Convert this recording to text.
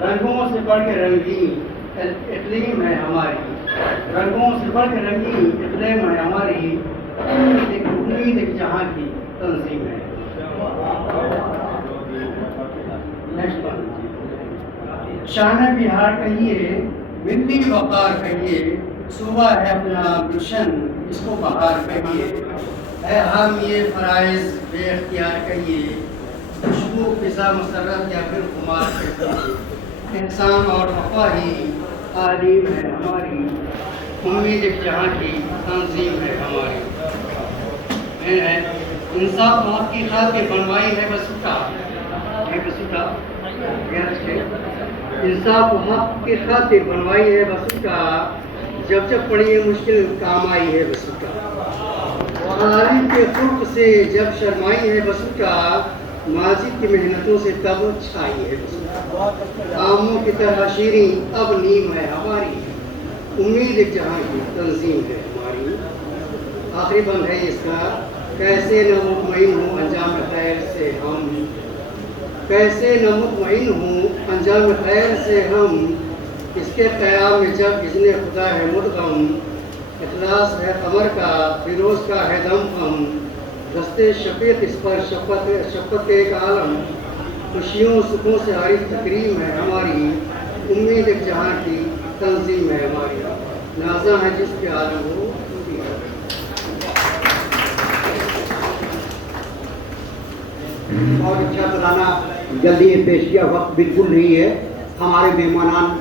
रंगों से बढ़ के रंगीन इकलीम है हमारी, रंगों से बढ़ के रंगीन इकलीम है हमारी, उम्मीद एक जहाँ की तंजीम है। नेक्स्ट वन, शान बिहार कहिए, मिल्ली वकार कहिए, सुबह है अपना गुलशन इसको बहार कहिए, है हम ये फराइज बेख्तियार कहिए, खुशबू फिजा मसरत या फिर खुमार कहिए, इंसान और वफा ही तालीम है हमारी, उम्मीद एक जहाँ की तंजीम है हमारी। इंसाफ हक की खातिर बनवाई है बसूटा, है बसूटा, इंसाफ हक की खातिर बनवाई है बसूटा, जब जब पड़ी है मुश्किल काम आई है बसूटा, आलिम के खुर्क से जब शर्माई है बसूटा, माजिद की मेहनतों से तब छाई है बसूटा, आमों की तरह शीरी अब नीम है हमारी, उम्मीद एक जहाँ की तंजीम है हमारी। आखिरी बंद है इसका, कैसे न मुतमईन हूँ अंजाम खैर से हम, कैसे न मुतमईन हूँ अंजाम खैर से हम, इसके क़याम में जब इज़्ने खुदा है मुदगम, इखलास है कमर का फिरोज़ का है दम हम, दस्ते शफ़ीक़ इस पर शफ़क़त एक आलम, खुशियों सुखों से हरी तकरीम है हमारी, उम्मीद एक जहाँ की तंजीम है हमारी, नाज़ा है जिसके आलम हो। और अच्छा तराना जल्दी पेश किया, वक्त बिल्कुल नहीं है। हमारे मेहमान